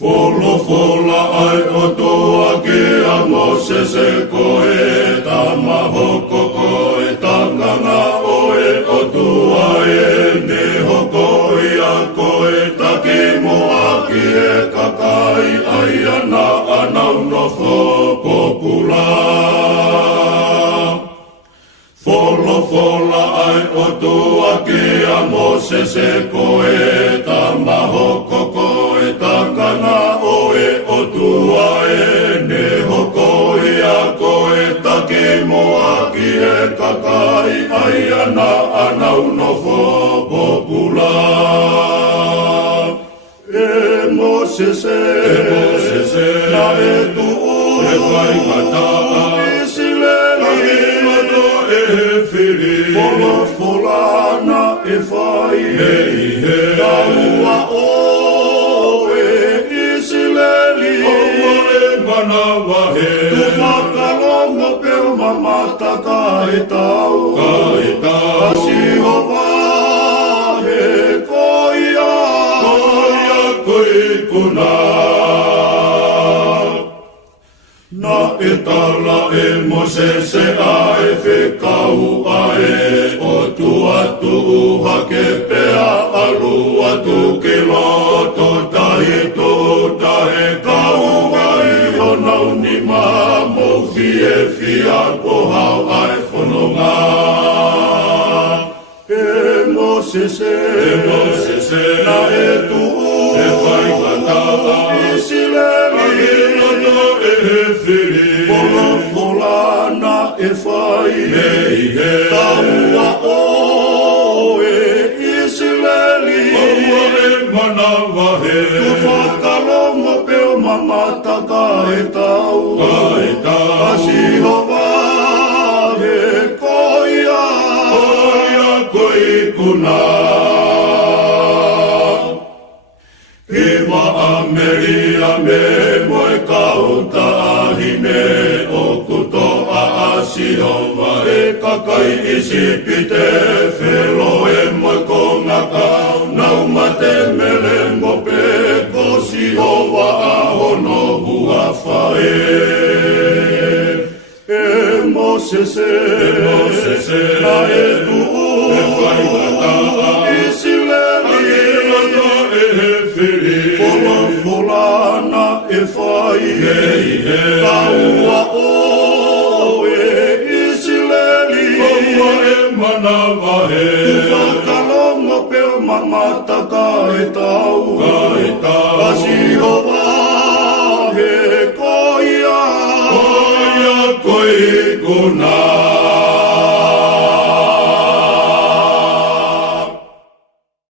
Fola ai o toa ke a Mose se koe ta mahoko koe ta kanga oe o tua e ne hoko ia koe ta ke moa ki e kakai ai ana anau no popula. Fola ai o toa ke a Mose se koe ta mahoko koe ta kanga oe o tua e ne hoko ia koe ta ke moa ki e kakai ai ana anau no popula. E Mose se na e tu e vai kata Fola na e whai Taua o e Isileli Oua e manawa he Tu whakalongo peo mamata ka e tau Asihova he koia koi kuna Na e tala e Mose se ae whekau ae O tu uha ke pea alu atu ke loto tahi tahe kau ai honau ni ma mouhi e fia pohau ae whanonga E Mose se na e tu e whai kata Isileli Fola na e whai Taua o e Isileli Oua e manawa he Tu whakalongo peo mamata ka e tau Asihova he koia koi kuna Iwa Ameria me moe kauta ahine o kutoa Asihova e kakai isipite Whelo e moe kongaka nau mate mele mo pe Kosihova ahono hua whae E Mose se na e tu Isileli Fola na e whai Taua o e Isileli Oua e manawa he Tu whakalongo peo mamata ka e tau Asihova he koia koi kuna